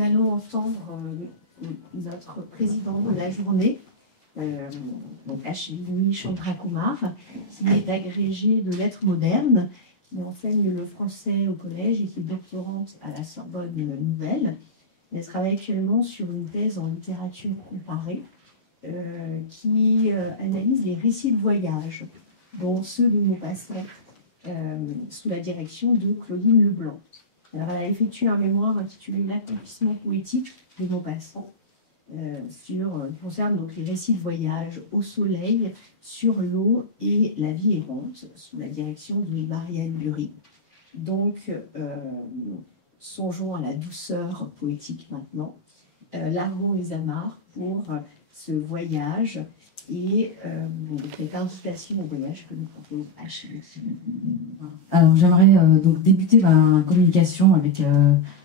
allons entendre notre président de la journée, donc Ashwini Chandrakumar, qui est agrégée de lettres modernes, qui enseigne le français au collège et qui est doctorante à la Sorbonne Nouvelle. Elle travaille actuellement sur une thèse en littérature comparée qui analyse les récits de voyage, dont ceux de Maupassant, sous la direction de Claudine Leblanc. Alors, elle a effectué un mémoire intitulé L'accomplissement poétique de Maupassant, qui concerne donc les récits de voyage au soleil, sur l'eau et la vie errante, sous la direction de Marianne Lurie. Donc, songeons à la douceur poétique maintenant. Larguons les amarres pour ce voyage et cette invitation au voyage que nous propose Ashwini. Alors j'aimerais donc débuter ma communication avec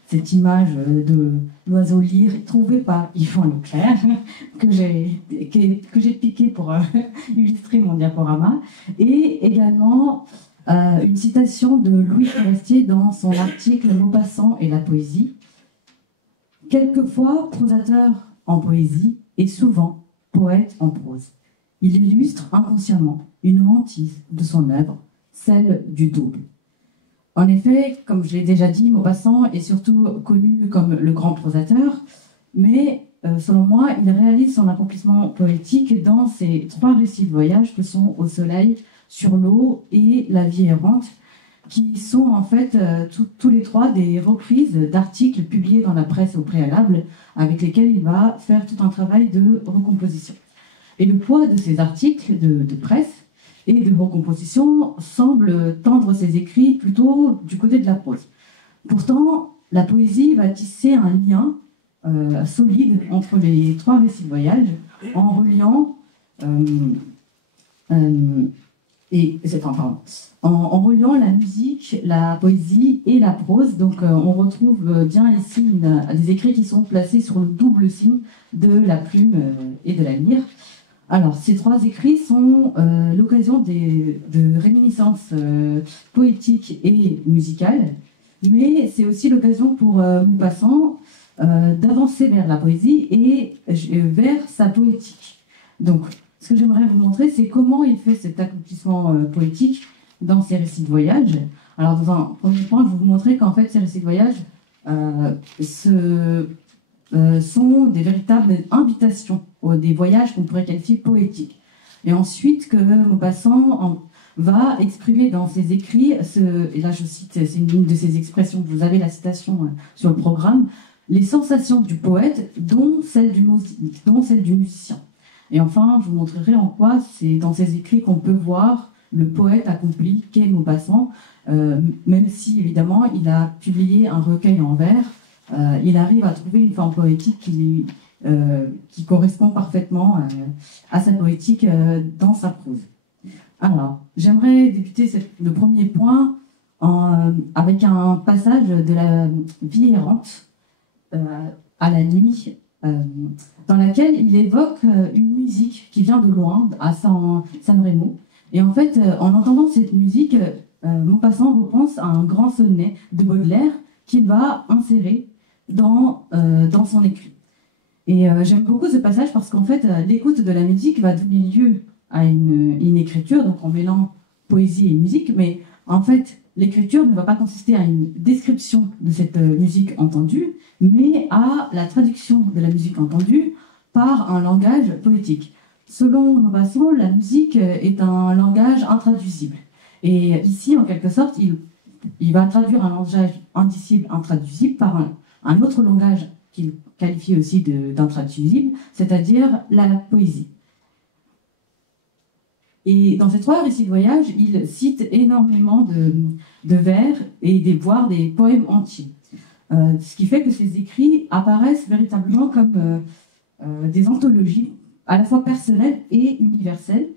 cette image de l'oiseau lyre trouvé par Yvan Leclerc que j'ai piqué pour illustrer mon diaporama, et également une citation de Louis Forestier dans son article Maupassant et la poésie. Quelquefois prosateur en poésie et souvent poète en prose. Il illustre inconsciemment une hantise de son œuvre, celle du double. En effet, comme je l'ai déjà dit, Maupassant est surtout connu comme le grand prosateur, mais selon moi, il réalise son accomplissement poétique dans ses 3 récits de voyage que sont Au soleil, Sur l'eau et La vie errante, qui sont en fait tous les 3 des reprises d'articles publiés dans la presse au préalable, avec lesquels il va faire tout un travail de recomposition. Et le poids de ces articles de presse et de recomposition semble tendre ses écrits plutôt du côté de la prose. Pourtant, la poésie va tisser un lien solide entre les 3 récits de voyage en reliant en reliant la musique, la poésie et la prose. Donc on retrouve bien ici des écrits qui sont placés sur le double signe de la plume et de la lyre. Alors, ces 3 écrits sont l'occasion de réminiscences poétiques et musicales, mais c'est aussi l'occasion pour Maupassant d'avancer vers la poésie et vers sa poétique. Donc, ce que j'aimerais vous montrer, c'est comment il fait cet accomplissement poétique dans ses récits de voyage. Alors, dans un premier point, je vais vous montrer qu'en fait, ces récits de voyage sont des véritables invitations, des voyages qu'on pourrait qualifier poétiques. Et ensuite, que Maupassant va exprimer dans ses écrits, et là je cite, c'est une de ses expressions, vous avez la citation sur le programme, les sensations du poète, dont celles du musicien. Et enfin, je vous montrerai en quoi c'est dans ses écrits qu'on peut voir le poète accompli qu'est Maupassant, même si évidemment il a publié un recueil en vers, il arrive à trouver une forme poétique qui correspond parfaitement à sa poétique dans sa prose. Alors, j'aimerais débuter le premier point avec un passage de la vie errante à la nuit, dans laquelle il évoque une musique qui vient de loin, à San Remo. Et en fait, en entendant cette musique, Maupassant repense à un grand sonnet de Baudelaire qu'il va insérer dans son écrit. Et j'aime beaucoup ce passage parce qu'en fait, l'écoute de la musique va donner lieu à une écriture, donc en mêlant poésie et musique, mais en fait, l'écriture ne va pas consister à une description de cette musique entendue, mais à la traduction de la musique entendue par un langage poétique. Selon Maupassant, la musique est un langage intraduisible. Et ici, en quelque sorte, il va traduire un langage indicible, intraduisible, par un autre langage qu'il qualifie aussi d'intraduisible, c'est-à-dire la poésie. Et dans ces 3 récits de voyage, il cite énormément de vers et voire des poèmes entiers. Ce qui fait que ces écrits apparaissent véritablement comme des anthologies, à la fois personnelles et universelles,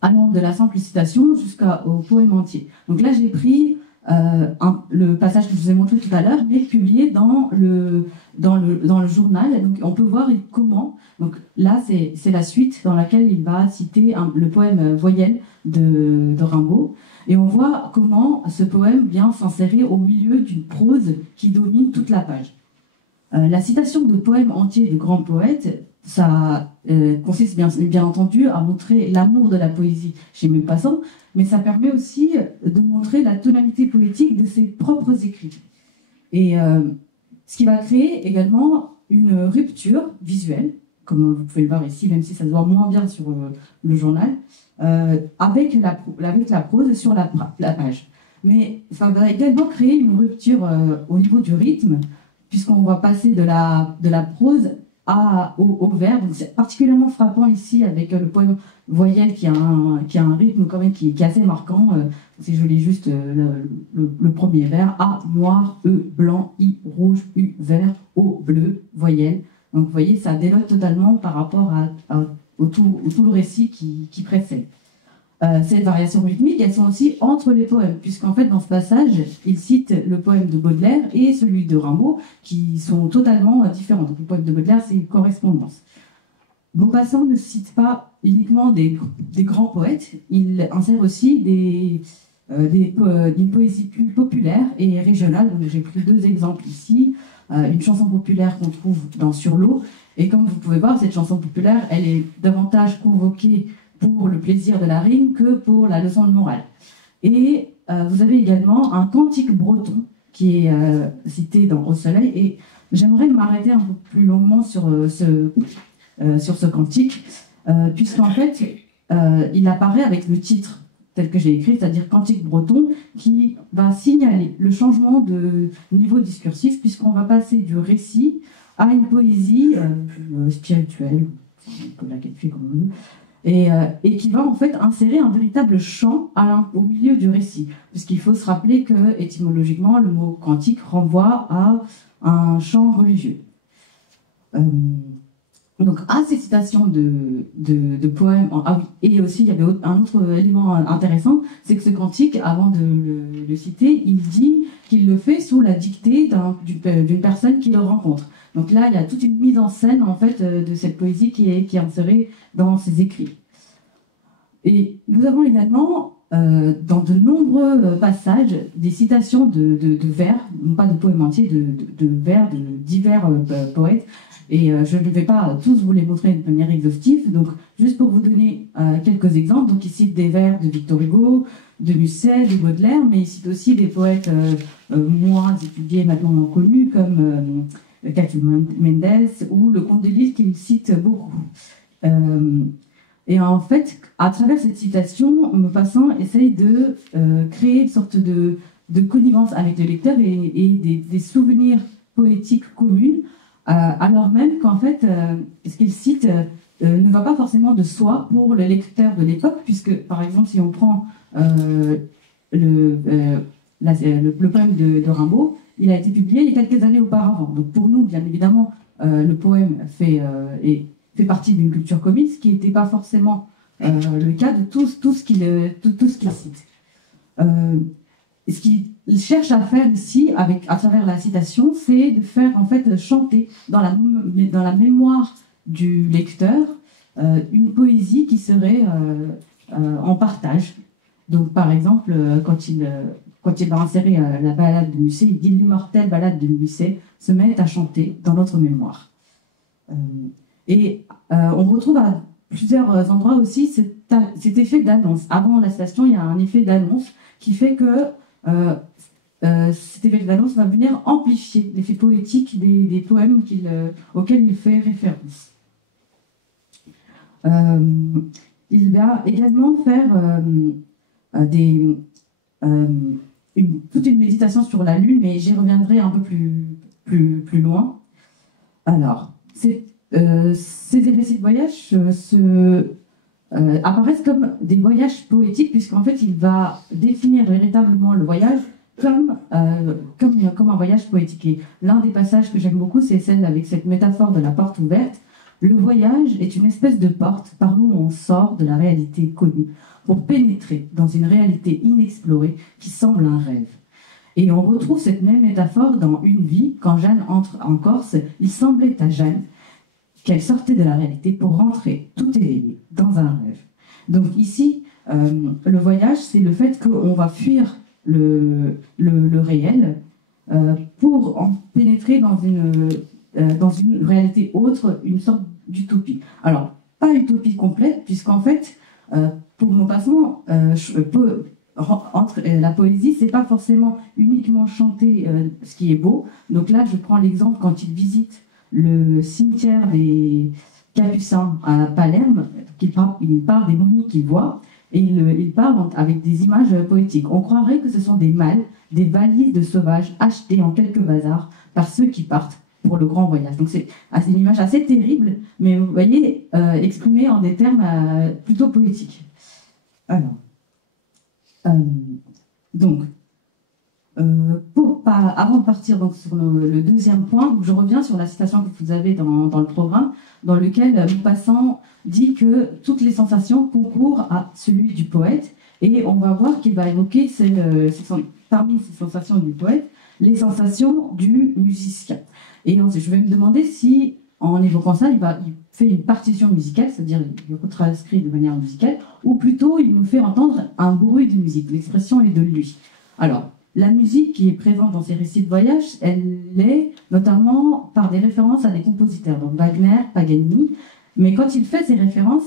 allant de la simple citation jusqu'au poème entier. Donc là, j'ai pris le passage que je vous ai montré tout à l'heure, mais publié dans le journal. Donc, on peut voir comment. Donc là, c'est la suite dans laquelle il va citer le poème Voyelle de Rimbaud. Et on voit comment ce poème vient s'insérer au milieu d'une prose qui domine toute la page. La citation de poèmes entiers de grands poètes, ça consiste bien entendu à montrer l'amour de la poésie chez Maupassant, mais ça permet aussi de montrer la tonalité poétique de ses propres écrits. Et ce qui va créer également une rupture visuelle, comme vous pouvez le voir ici, même si ça se voit moins bien sur le journal, avec la prose sur la page. Mais ça va également créer une rupture au niveau du rythme, puisqu'on va passer de la prose au vers. Donc c'est particulièrement frappant ici avec le poème Voyelle qui a un rythme quand même qui est assez marquant. Si je lis juste le premier vers: A noir, E blanc, I rouge, U vert, O bleu, voyelle. Donc vous voyez, ça dénote totalement par rapport au tout le récit qui précède. Ces variations rythmiques, elles sont aussi entre les poèmes, puisqu'en fait, dans ce passage, il cite le poème de Baudelaire et celui de Rimbaud, qui sont totalement différents. Donc, le poème de Baudelaire, c'est une correspondance. Maupassant ne cite pas uniquement des grands poètes, il insère aussi d'une poésie plus populaire et régionale. Donc, j'ai pris deux exemples ici. Une chanson populaire qu'on trouve dans Sur l'eau. Et comme vous pouvez voir, cette chanson populaire, elle est davantage convoquée pour le plaisir de la rime que pour la leçon de morale. Et vous avez également un cantique breton qui est cité dans Au soleil. Et j'aimerais m'arrêter un peu plus longuement sur ce cantique, puisqu'en fait, il apparaît avec le titre tel que j'ai écrit, c'est-à-dire cantique breton, qui va signaler le changement de niveau discursif, puisqu'on va passer du récit à une poésie spirituelle, on peut la qualifier comme on veut, et qui va en fait insérer un véritable chant au milieu du récit, puisqu'il faut se rappeler que étymologiquement le mot cantique renvoie à un chant religieux. Donc à ces citations de poèmes, ah oui, et aussi il y avait un autre élément intéressant, c'est que ce cantique, avant de le citer, il dit qu'il le fait sous la dictée d'une personne qu'il rencontre. Donc là, il y a toute une mise en scène en fait de cette poésie qui est insérée dans ses écrits. Et nous avons également dans de nombreux passages des citations de vers, non pas de poèmes entiers, de vers de divers poètes. Et je ne vais pas tous vous les montrer de manière exhaustive, donc juste pour vous donner quelques exemples. Donc il cite des vers de Victor Hugo, de Musset, de Baudelaire, mais il cite aussi des poètes moins étudiés, maintenant connus, comme Catulle Mendes ou le Comte de Lisle, qu'il cite beaucoup. Et en fait, à travers cette citation, Maupassant essaye de créer une sorte de connivence avec le lecteur et des souvenirs poétiques communs, alors même qu'en fait, ce qu'il cite ne va pas forcément de soi pour le lecteur de l'époque, puisque, par exemple, si on prend le poème de Rimbaud, il a été publié il y a quelques années auparavant. Donc pour nous, bien évidemment, le poème fait partie d'une culture commune, ce qui n'était pas forcément le cas de tout ce qu'il cite. Ce qu'il cherche à faire ici, à travers la citation, c'est de faire en fait chanter dans la mémoire du lecteur une poésie qui serait en partage. Donc par exemple, quand il va insérer la ballade de Musset, il dit: l'immortelle ballade de Musset se met à chanter dans notre mémoire. On retrouve à plusieurs endroits aussi cet effet d'annonce. Avant la citation, il y a un effet d'annonce qui fait que cet effet d'annonce va venir amplifier l'effet poétique des poèmes auxquels il fait référence. Il va également faire toute une méditation sur la lune, mais j'y reviendrai un peu plus loin. Alors, ces récits de voyage apparaissent comme des voyages poétiques, puisqu'en fait, il va définir véritablement le voyage comme un voyage poétique. Et l'un des passages que j'aime beaucoup, c'est celle avec cette métaphore de la porte ouverte. Le voyage est une espèce de porte par où on sort de la réalité connue pour pénétrer dans une réalité inexplorée qui semble un rêve. Et on retrouve cette même métaphore dans Une vie. Quand Jeanne entre en Corse, il semblait à Jeanne qu'elle sortait de la réalité pour rentrer tout éveillée dans un rêve. Donc ici, le voyage, c'est le fait qu'on va fuir le réel pour en pénétrer dans une réalité autre, une sorte d'utopie. Alors, pas utopie complète, puisqu'en fait, pour Maupassant, la poésie, c'est pas forcément uniquement chanter ce qui est beau. Donc là, je prends l'exemple quand il visite le cimetière des Capucins à Palerme, il parle des momies qu'il voit, et il parle avec des images poétiques. On croirait que ce sont des malles, des valises de sauvages achetées en quelques bazars par ceux qui partent pour le grand voyage. Donc c'est une image assez terrible, mais vous voyez, exprimée en des termes plutôt poétiques. Alors, avant de partir donc, sur le deuxième point, je reviens sur la citation que vous avez dans le programme, dans lequel Maupassant dit que toutes les sensations concourent à celui du poète, et on va voir qu'il va évoquer parmi ces sensations du poète, les sensations du musicien. Et ensuite, je vais me demander si, en évoquant ça, il fait une partition musicale, c'est-à-dire il retranscrit de manière musicale, ou plutôt il nous fait entendre un bruit de musique. L'expression est de lui. Alors, la musique qui est présente dans ces récits de voyage, elle est notamment par des références à des compositeurs, donc Wagner, Paganini. Mais quand il fait ces références,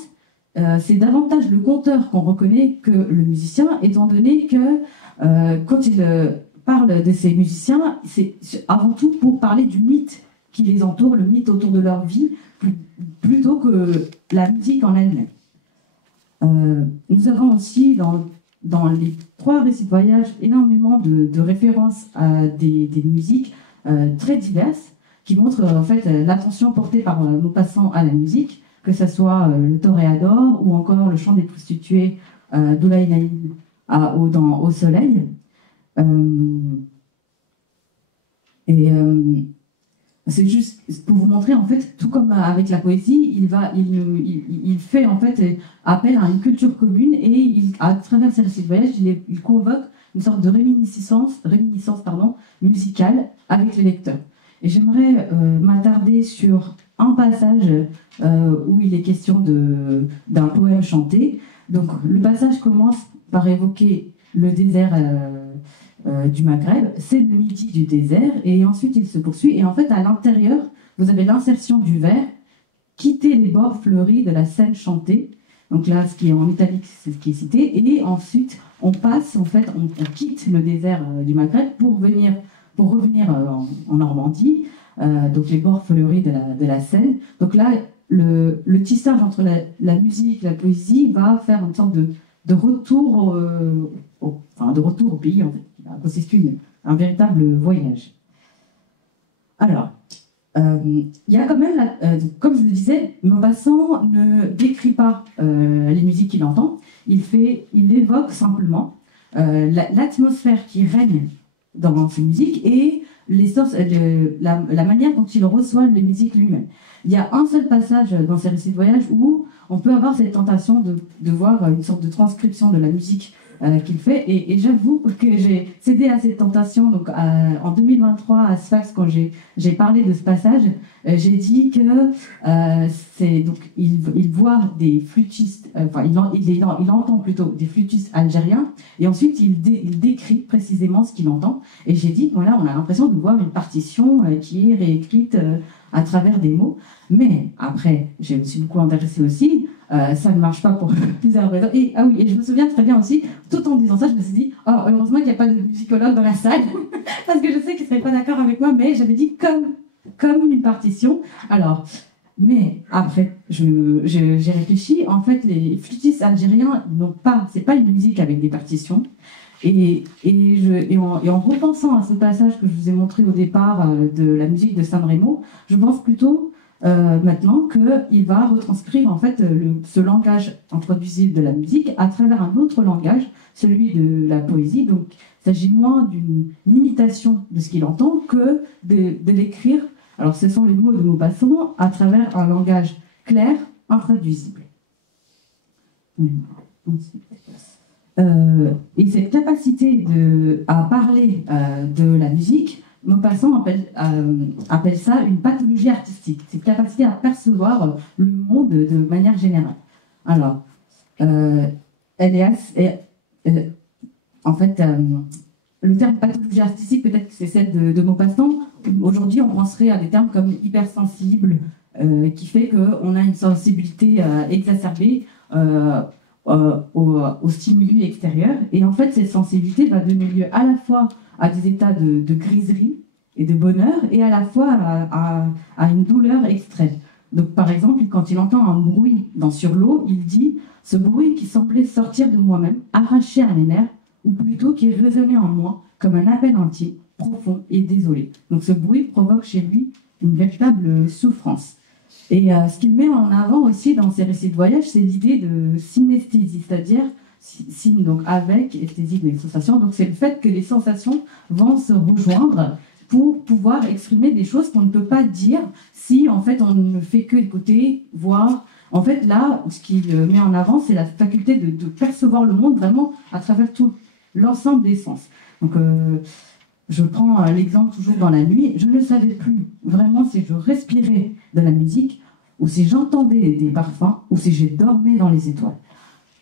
c'est davantage le conteur qu'on reconnaît que le musicien, étant donné que quand il parle de ces musiciens, c'est avant tout pour parler du mythe qui les entoure, le mythe autour de leur vie, plutôt que la musique en elle-même. Nous avons aussi dans les 3 récits de voyage énormément de références à des musiques très diverses qui montrent en fait l'attention portée par Maupassant à la musique, que ce soit le toréador ou encore le chant des prostituées d'Oulaïnaï au soleil. C'est juste pour vous montrer, en fait, tout comme avec la poésie, il fait en fait appel à une culture commune et à travers ces récits de voyage, il convoque une sorte de réminiscence musicale avec les lecteurs. Et j'aimerais m'attarder sur un passage où il est question d'un poème chanté. Donc le passage commence par évoquer le désert du Maghreb, c'est le midi du désert, et ensuite il se poursuit, et en fait à l'intérieur, vous avez l'insertion du vers, quitter les bords fleuris de la Seine chantée, donc là ce qui est en italique c'est ce qui est cité, et ensuite on passe, en fait, on quitte le désert du Maghreb pour revenir en Normandie, donc les bords fleuris de la Seine. Donc là, le tissage entre la musique et la poésie va faire une sorte de retour au pays, en fait. C'est un véritable voyage. Alors, il y a quand même, comme je le disais, Maupassant ne décrit pas les musiques qu'il entend, il évoque simplement l'atmosphère qui règne dans ces musiques et la manière dont il reçoit les musiques lui-même. Il y a un seul passage dans ces récits de voyage où on peut avoir cette tentation de voir une sorte de transcription de la musique qu'il fait, et j'avoue que j'ai cédé à cette tentation. Donc en 2023 à Sfax, quand j'ai parlé de ce passage, j'ai dit que donc il voit des flûtistes, il entend plutôt des flûtistes algériens, et ensuite il décrit précisément ce qu'il entend, et j'ai dit voilà, on a l'impression de voir une partition qui est réécrite à travers des mots. Mais après, je me suis beaucoup intéressée aussi. Ça ne marche pas pour plusieurs raisons. Et je me souviens très bien aussi, tout en disant ça, je me suis dit, oh, heureusement qu'il n'y a pas de musicologue dans la salle, parce que je sais qu'il ne serait pas d'accord avec moi, mais j'avais dit comme une partition. Alors, mais après, j'ai réfléchi. En fait, les flûtistes algériens c'est pas une musique avec des partitions. Et en repensant à ce passage que je vous ai montré au départ de la musique de Sanremo, je pense plutôt maintenant qu'il va retranscrire en fait ce langage introduisible de la musique à travers un autre langage, celui de la poésie. Donc il s'agit moins d'une imitation de ce qu'il entend que de l'écrire. Alors ce sont les mots de Maupassant à travers un langage clair, intraduisible. Et cette capacité à parler de la musique, Maupassant appelle ça une pathologie artistique. Cette capacité à percevoir le monde de manière générale. Alors, en fait, le terme pathologie artistique, peut-être que c'est celle de Maupassant. Aujourd'hui, on penserait à des termes comme hypersensible, qui fait qu'on a une sensibilité exacerbée aux stimuli extérieurs. Et en fait, cette sensibilité va donner lieu à la fois à des états de griserie et de bonheur, et à la fois à une douleur extrême. Donc, par exemple, quand il entend un bruit sur l'eau, il dit « ce bruit qui semblait sortir de moi-même, arraché à mes nerfs, ou plutôt qui résonnait en moi comme un appel entier, profond et désolé. » Donc, ce bruit provoque chez lui une véritable souffrance. Et ce qu'il met en avant aussi dans ses récits de voyage, c'est l'idée de synesthésie, c'est-à-dire syne, donc avec, esthésie, les sensations. Donc, c'est le fait que les sensations vont se rejoindre pour pouvoir exprimer des choses qu'on ne peut pas dire si, en fait, on ne fait que écouter, voir. En fait, là, ce qu'il met en avant, c'est la faculté de percevoir le monde vraiment à travers tout l'ensemble des sens. Donc, je prends l'exemple toujours dans la nuit. Je ne savais plus vraiment si je respirais de la musique, ou si j'entendais des parfums, ou si je dormais dans les étoiles.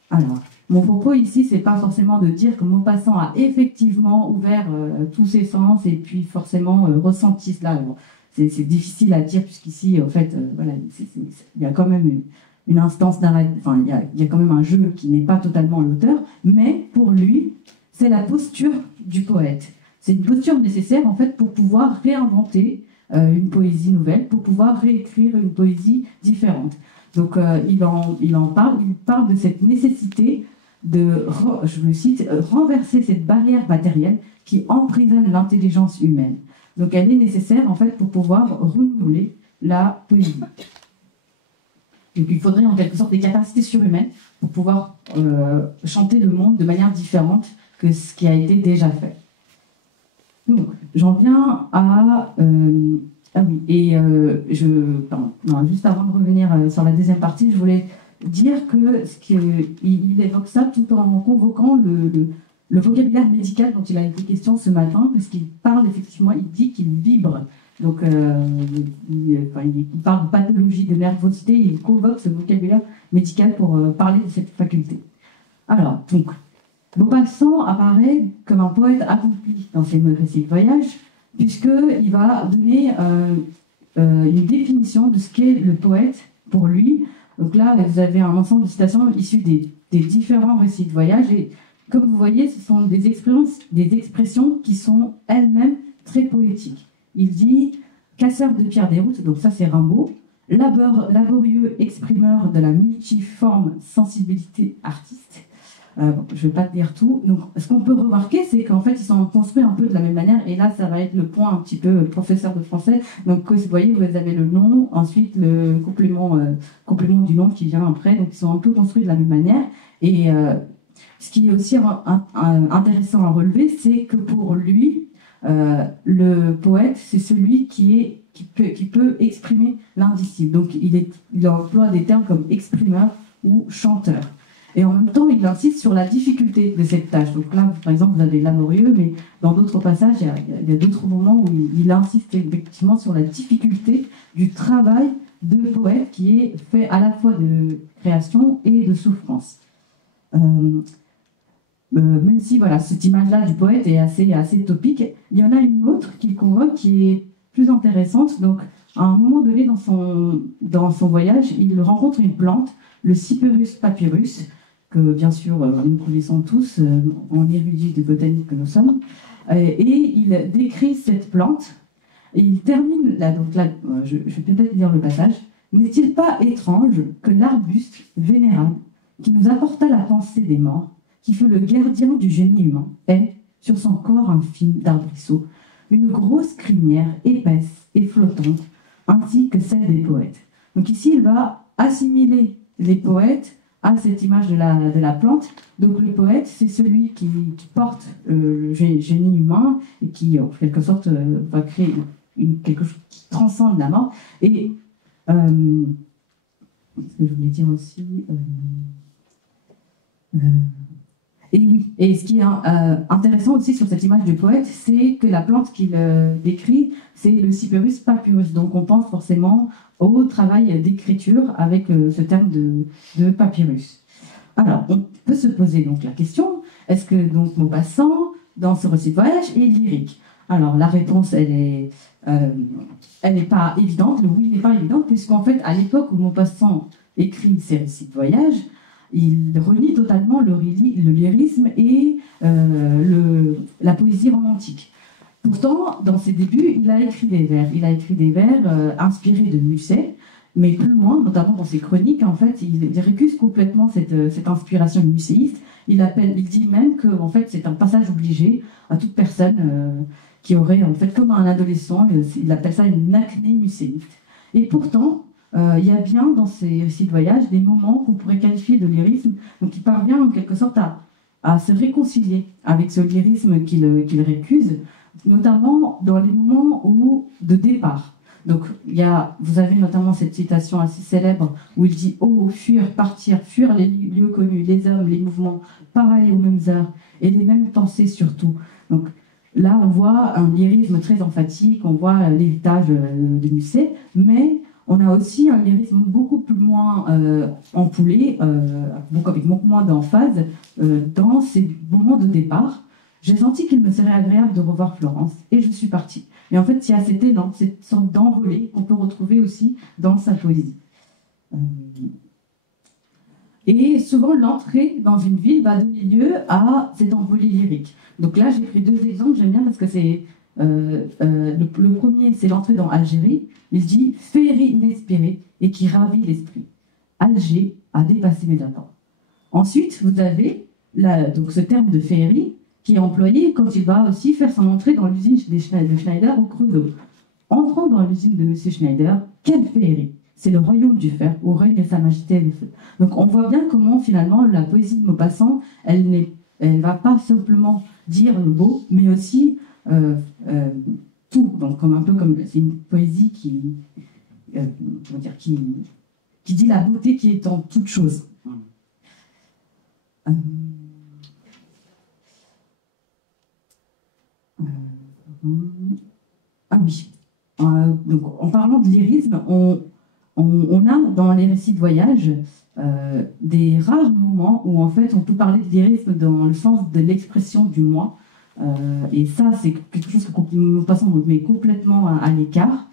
Alors, mon propos ici, c'est pas forcément de dire que Maupassant a effectivement ouvert tous ses sens et puis forcément ressenti cela. Bon, c'est difficile à dire puisqu'ici, en fait, voilà, il y a quand même une instance enfin, il y a quand même un jeu qui n'est pas totalement l'auteur, mais pour lui, c'est la posture du poète. C'est une posture nécessaire, en fait, pour pouvoir réinventer une poésie nouvelle, pour pouvoir réécrire une poésie différente. Donc, il parle de cette nécessité de, je le cite, renverser cette barrière matérielle qui emprisonne l'intelligence humaine. Donc, elle est nécessaire, en fait, pour pouvoir renouveler la poésie. Donc, il faudrait en quelque sorte des capacités surhumaines pour pouvoir chanter le monde de manière différente que ce qui a été déjà fait. Donc, j'en viens à... ah oui, et juste avant de revenir sur la deuxième partie, je voulais dire qu'il évoque ça tout en convoquant le vocabulaire médical dont il a été question ce matin, parce qu'il parle effectivement, il dit qu'il vibre. Donc, il parle de pathologie, de nervosité, il convoque ce vocabulaire médical pour parler de cette faculté. Alors, donc, Maupassant apparaît comme un poète accompli dans ses récits de voyage, puisqu'il va donner une définition de ce qu'est le poète pour lui. Donc là, vous avez un ensemble de citations issues des différents récits de voyage, et comme vous voyez, ce sont des expressions qui sont elles-mêmes très poétiques. Il dit « casseur de pierre des routes », donc ça c'est Rimbaud, laborieux exprimeur de la multiforme sensibilité artiste. Je ne vais pas te lire tout. Donc, ce qu'on peut remarquer, c'est qu'en fait, ils sont construits un peu de la même manière. Et là, ça va être le point un petit peu professeur de français. Donc, vous voyez, vous avez le nom, ensuite le complément du nom qui vient après. Donc, ils sont un peu construits de la même manière. Et ce qui est aussi intéressant à relever, c'est que pour lui, le poète, c'est celui qui peut exprimer l'indicible. Donc, il emploie des termes comme exprimeur ou chanteur. Et en même temps, il insiste sur la difficulté de cette tâche. Donc là, par exemple, vous avez laborieux, mais dans d'autres passages, il y a d'autres moments où il insiste effectivement sur la difficulté du travail de poète qui est fait à la fois de création et de souffrance. Même si voilà, cette image-là du poète est assez topique, il y en a une autre qu'il convoque qui est plus intéressante. Donc, à un moment donné dans son voyage, il rencontre une plante, le Cyperus papyrus, que bien sûr nous connaissons tous en érudits de botanique que nous sommes, et il décrit cette plante, et il termine là, donc là, je vais peut-être lire le passage. « N'est-il pas étrange que l'arbuste vénérable qui nous apporta la pensée des morts, qui fut le gardien du génie humain, ait, sur son corps infime d'arbrisseau, une grosse crinière épaisse et flottante, ainsi que celle des poètes. » Donc ici, il va assimiler les poètes à cette image de la plante. Donc le poète, c'est celui qui porte le génie humain et qui, en quelque sorte, va créer quelque chose qui transcende la mort. Et ce que je voulais dire aussi... et oui, Et ce qui est intéressant aussi sur cette image du poète, c'est que la plante qu'il décrit, c'est le Cyperus papyrus. Donc on pense forcément au travail d'écriture avec ce terme de papyrus. Alors, on peut se poser donc la question, est-ce que donc Maupassant, dans ce récit de voyage, est lyrique? Alors la réponse, elle n'est pas évidente, le oui n'est pas évident, puisqu'en fait, à l'époque où Maupassant écrit ses récits de voyage, il renie totalement le lyrisme et la poésie romantique. Pourtant, dans ses débuts, il a écrit des vers. Il a écrit des vers inspirés de Musset, mais plus loin, notamment dans ses chroniques, en fait, il récuse complètement cette inspiration muséiste. Il dit même que en fait, c'est un passage obligé à toute personne qui aurait, en fait, comme un adolescent, il appelle ça une acné muséiste. Et pourtant, il y a bien dans ces récits de voyage des moments qu'on pourrait qualifier de lyrisme, donc il parvient en quelque sorte à se réconcilier avec ce lyrisme qu'il récuse, notamment dans les moments de départ. Donc vous avez notamment cette citation assez célèbre où il dit « Oh, fuir, partir, fuir les lieux connus, les hommes, les mouvements, pareils aux mêmes heures, et les mêmes pensées surtout. » Donc là, on voit un lyrisme très emphatique, on voit l'héritage de Musset, mais on a aussi un lyrisme beaucoup plus moins ampoulé, avec beaucoup moins d'emphase dans ces moments de départ. J'ai senti qu'il me serait agréable de revoir Florence, et je suis partie. Et en fait, il y a cet élan, cette sorte d'envolée qu'on peut retrouver aussi dans sa poésie. Et souvent, l'entrée dans une ville va donner lieu à cette envolée lyrique. Donc là, j'ai pris deux exemples, j'aime bien parce que c'est... le premier, c'est l'entrée dans Algérie. Il dit « féerie inespérée et qui ravit l'esprit. Alger a dépassé mes attentes. » Ensuite, vous avez donc ce terme de féerie qui est employé quand il va aussi faire son entrée dans l'usine de Schneider au Creusot. Entrant dans l'usine de M. Schneider, quelle féerie! C'est le royaume du fer, où règne sa majesté le feu. Donc on voit bien comment finalement la poésie de Maupassant, elle ne va pas simplement dire le beau, mais aussi tout. Donc un peu comme c'est une poésie qui dit la beauté qui est en toute chose. Ah oui. Donc, en parlant de lyrisme, on a dans les récits de voyage des rares moments où en fait on peut parler de lyrisme dans le sens de l'expression du moi. Et ça, c'est quelque chose que Maupassant met complètement à l'écart,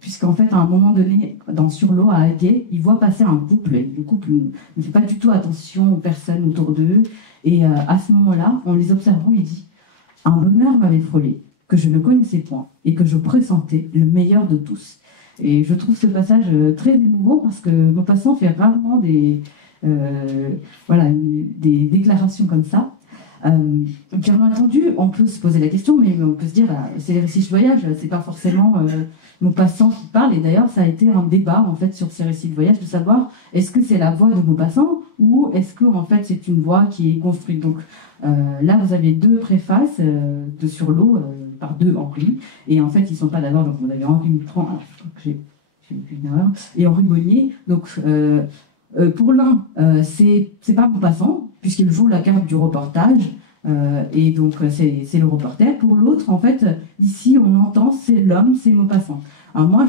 puisqu'en fait, à un moment donné, Sur l'eau, à Haguet, il voit passer un couple, et le couple ne fait pas du tout attention aux personnes autour d'eux, et à ce moment-là, en les observant, il dit « Un bonheur m'avait frôlé, que je ne connaissais point, et que je pressentais le meilleur de tous. » Et je trouve ce passage très émouvant, parce que Maupassant fait rarement des déclarations comme ça. Bien entendu, on peut se poser la question, mais on peut se dire, c'est les récits de voyage, c'est pas forcément Maupassant qui parle. Et d'ailleurs, ça a été un débat en fait sur ces récits de voyage, de savoir est-ce que c'est la voix de Maupassant ou est-ce que en fait c'est une voix qui est construite. Donc là, vous avez deux préfaces de Sur l'eau par deux Henri, et en fait ils sont pas d'accord. Donc vous avez Henri Mitterrand, je crois que j'ai fait une erreur, et Henri Bonnier. Donc pour l'un, c'est pas Maupassant, puisqu'il joue la carte du reportage, et donc c'est le reporter. Pour l'autre, en fait, ici, on entend, c'est l'homme, c'est Maupassant. Alors moi,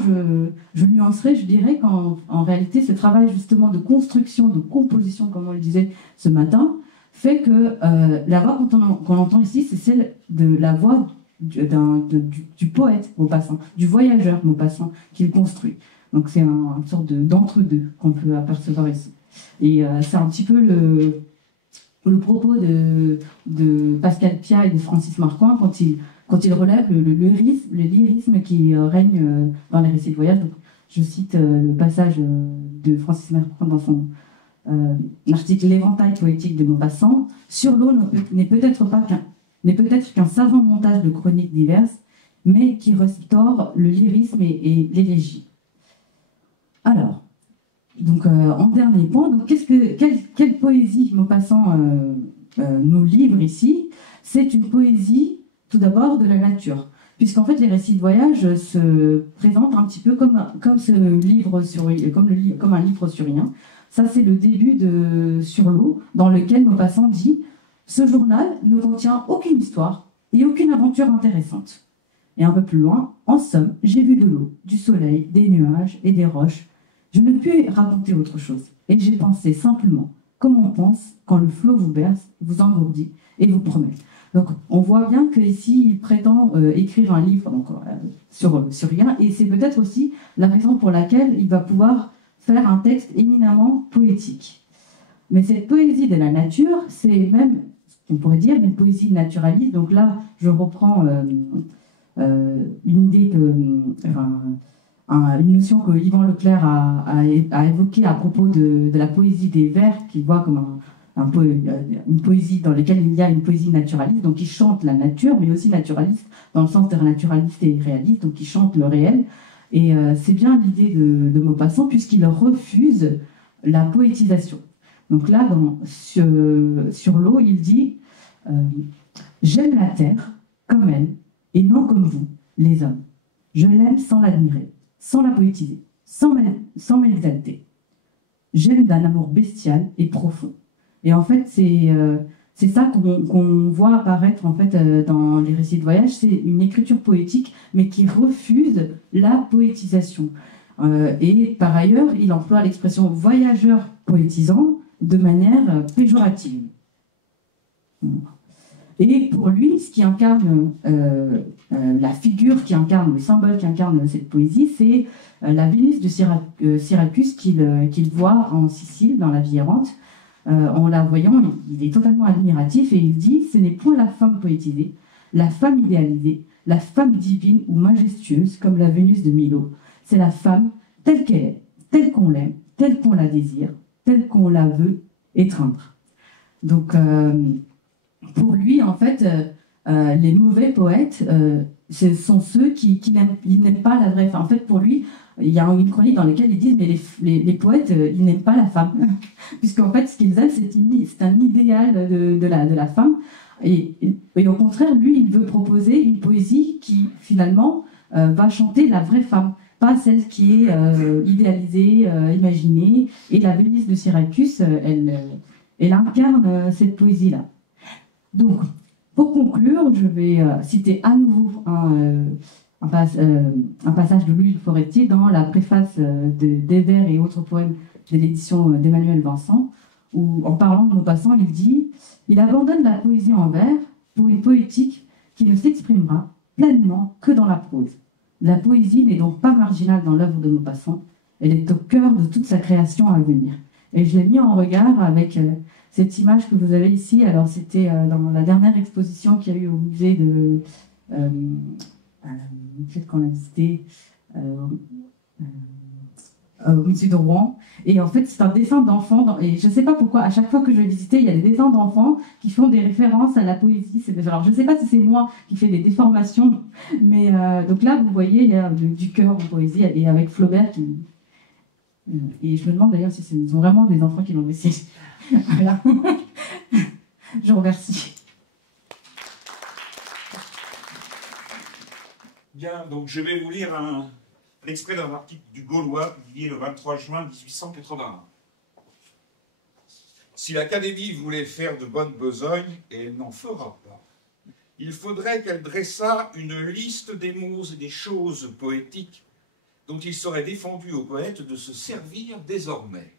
je nuancerais, je dirais qu'en réalité, ce travail justement de construction, de composition, comme on le disait ce matin, fait que la voix qu'on entend ici, c'est celle de la voix du poète Maupassant, du voyageur Maupassant qu'il construit. Donc c'est une sorte d'entre-deux qu'on peut apercevoir ici. Et c'est un petit peu le propos de Pascal Piat et de Francis Marcoing quand il relève le lyrisme qui règne dans les récits de voyage. Donc, je cite le passage de Francis Marcoing dans son article « L'éventail poétique de Maupassant ». Sur l'eau n'est peut-être qu'un savant montage de chroniques diverses, mais qui restaure le lyrisme et l'élégie. Alors, donc, en dernier point, donc, quelle poésie Maupassant nous livre ici? C'est une poésie, tout d'abord, de la nature. Puisqu'en fait, les récits de voyage se présentent un petit peu comme un livre surien. Ça, c'est le début de Sur l'eau, dans lequel Maupassant dit Ce journal ne contient aucune histoire et aucune aventure intéressante. Et un peu plus loin, en somme, j'ai vu de l'eau, du soleil, des nuages et des roches. Je ne puis raconter autre chose. Et j'ai pensé simplement, comme on pense quand le flot vous berce, vous engourdit et vous promet. Donc, on voit bien qu'ici, il prétend écrire un livre donc, sur rien, et c'est peut-être aussi la raison pour laquelle il va pouvoir faire un texte éminemment poétique. Mais cette poésie de la nature, c'est même, on pourrait dire, une poésie naturaliste. Donc là, je reprends une idée une notion que Yvan Leclerc a évoquée à propos de la poésie des vers, qu'il voit comme une poésie dans laquelle il y a une poésie naturaliste, donc il chante la nature, mais aussi naturaliste, dans le sens de naturaliste et réaliste, donc il chante le réel. Et c'est bien l'idée de Maupassant, puisqu'il refuse la poétisation. Donc là, sur l'eau, il dit j'aime la terre comme elle, et non comme vous, les hommes. Je l'aime sans l'admirer, sans la poétiser, sans m'exalter. J'aime d'un amour bestial et profond. Et en fait, c'est ça qu'on voit apparaître en fait, dans les récits de voyage. C'est une écriture poétique, mais qui refuse la poétisation. Et par ailleurs, il emploie l'expression voyageur poétisant de manière péjorative. Et pour lui, ce qui incarne la figure qui incarne, le symbole qui incarne cette poésie, c'est la Vénus de Syracuse qu'il voit en Sicile, dans la vie errante. En la voyant, il est totalement admiratif et il dit « Ce n'est point la femme poétisée, la femme idéalisée, la femme divine ou majestueuse comme la Vénus de Milo. C'est la femme telle qu'elle est, telle qu'on l'aime, telle qu'on la désire, telle qu'on la veut étreindre. » Donc, pour lui, en fait, les mauvais poètes, ce sont ceux qui n'aiment pas la vraie femme. En fait, pour lui, il y a une chronique dans laquelle ils disent mais les poètes, ils n'aiment pas la femme. Puisqu'en fait, ce qu'ils aiment, c'est un idéal de la femme. Et au contraire, lui, il veut proposer une poésie qui, finalement, va chanter la vraie femme. Pas celle qui est idéalisée, imaginée. Et la Vénus de Syracuse, elle incarne cette poésie-là. Donc, pour conclure, je vais citer à nouveau un passage de Louis Le Forestier dans la préface des vers et autres poèmes de l'édition d'Emmanuel Vincent, où, en parlant de Maupassant, il dit « Il abandonne la poésie en vers pour une poétique qui ne s'exprimera pleinement que dans la prose. La poésie n'est donc pas marginale dans l'œuvre de Maupassant, elle est au cœur de toute sa création à venir. » Et je l'ai mis en regard avec cette image que vous avez ici. Alors, c'était dans la dernière exposition qu'il y a eu au musée de... peut-être qu'on l'a visité... au musée de Rouen. Et en fait, c'est un dessin d'enfant. Et je ne sais pas pourquoi, à chaque fois que je vais visiter, il y a des dessins d'enfants qui font des références à la poésie. Alors, je ne sais pas si c'est moi qui fais des déformations, mais donc là, vous voyez, il y a du cœur en poésie, et avec Flaubert qui... Et je me demande d'ailleurs si ce sont vraiment des enfants qui l'ont dessiné. Voilà. Je vous remercie. Bien, donc je vais vous lire un extrait d'un article du Gaulois publié le 23 juin 1881. Si l'Académie voulait faire de bonne besogne, et elle n'en fera pas, il faudrait qu'elle dressât une liste des mots et des choses poétiques dont il serait défendu aux poètes de se servir désormais.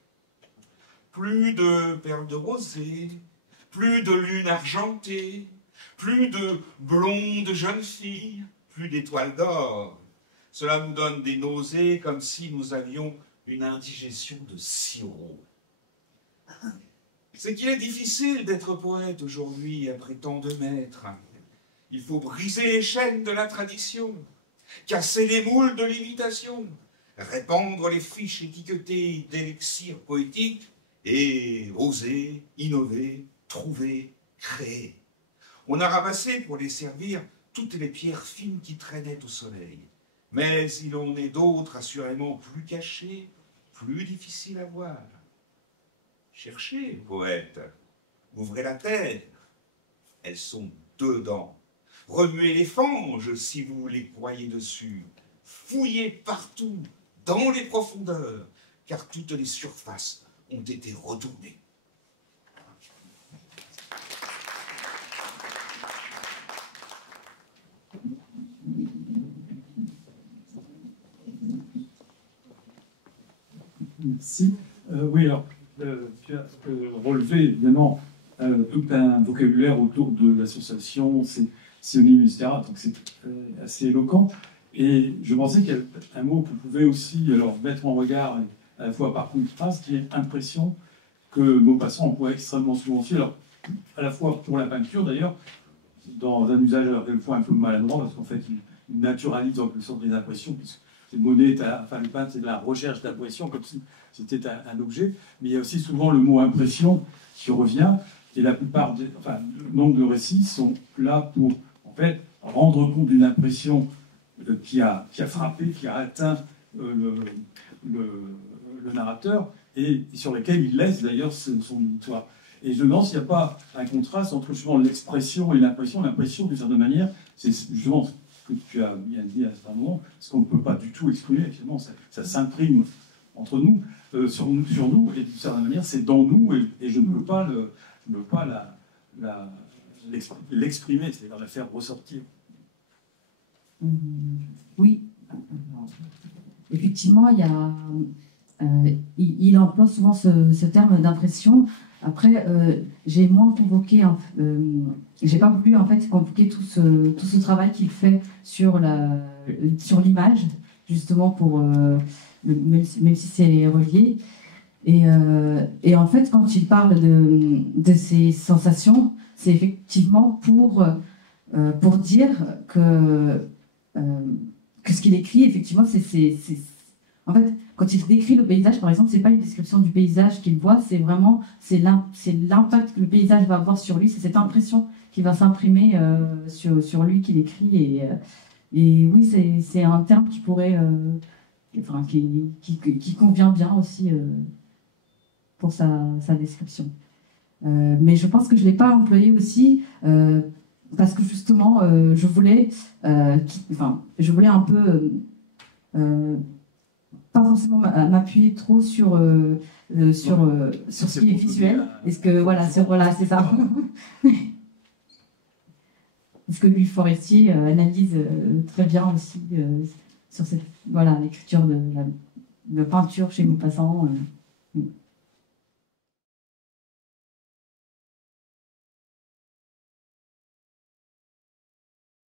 Plus de perles de rosée, plus de lune argentée, plus de blondes jeunes filles, plus d'étoiles d'or. Cela nous donne des nausées comme si nous avions une indigestion de sirop. C'est qu'il est difficile d'être poète aujourd'hui après tant de maîtres. Il faut briser les chaînes de la tradition, casser les moules de l'imitation, répandre les fiches étiquetées d'élixirs poétiques et oser, innover, trouver, créer. On a ramassé pour les servir toutes les pierres fines qui traînaient au soleil. Mais il en est d'autres assurément plus cachées, plus difficiles à voir. Cherchez, poète, ouvrez la terre, elles sont dedans. Remuez les fanges si vous les croyez dessus. Fouillez partout, dans les profondeurs, car toutes les surfaces ont été retournées. Merci. Oui, alors, tu as relevé évidemment tout un vocabulaire autour de l'association, c'est synonyme, etc. Donc c'est assez éloquent. Et je pensais qu'il y a un mot que vous pouvez aussi alors, mettre en regard, à la fois par contraste, qui est impression, que Maupassant emploie extrêmement souvent aussi. Alors, à la fois pour la peinture d'ailleurs, dans un usage à la fois un peu maladroit, parce qu'en fait, il naturalise en quelque sorte les impressions, puisque Monet, enfin le peintre, c'est de la recherche d'impression, comme si c'était un objet. Mais il y a aussi souvent le mot impression qui revient, et la plupart, le nombre de récits sont là pour, en fait, rendre compte d'une impression qui a frappé, qui a atteint le narrateur, et sur lesquels il laisse d'ailleurs son histoire. Et je me demande s'il n'y a pas un contraste entre justement l'expression et l'impression. L'impression, d'une certaine manière, c'est justement ce que tu as bien dit à un certain moment, ce qu'on ne peut pas du tout exprimer, finalement, ça s'imprime entre nous, sur nous, et d'une certaine manière, c'est dans nous, et je ne peux pas l'exprimer, c'est-à-dire la faire ressortir. Oui, effectivement, il emploie souvent ce terme d'impression. Après, j'ai moins convoqué, j'ai pas voulu en fait convoquer tout ce travail qu'il fait sur l'image, justement pour même si c'est relié. Et en fait, quand il parle de ces sensations, c'est effectivement pour dire que ce qu'il écrit, effectivement, en fait, quand il décrit le paysage, par exemple, c'est pas une description du paysage qu'il voit, c'est vraiment l'impact que le paysage va avoir sur lui, c'est cette impression qui va s'imprimer sur lui qu'il écrit. Et oui, c'est un terme qui pourrait, qui convient bien aussi pour sa description. Mais je pense que je l'ai pas employé aussi. Parce que justement, je voulais un peu, pas forcément m'appuyer trop sur ce qui est visuel. Est-ce que voilà, c'est ça. Parce que Louis Forestier analyse très bien aussi sur l'écriture de peinture chez Maupassant.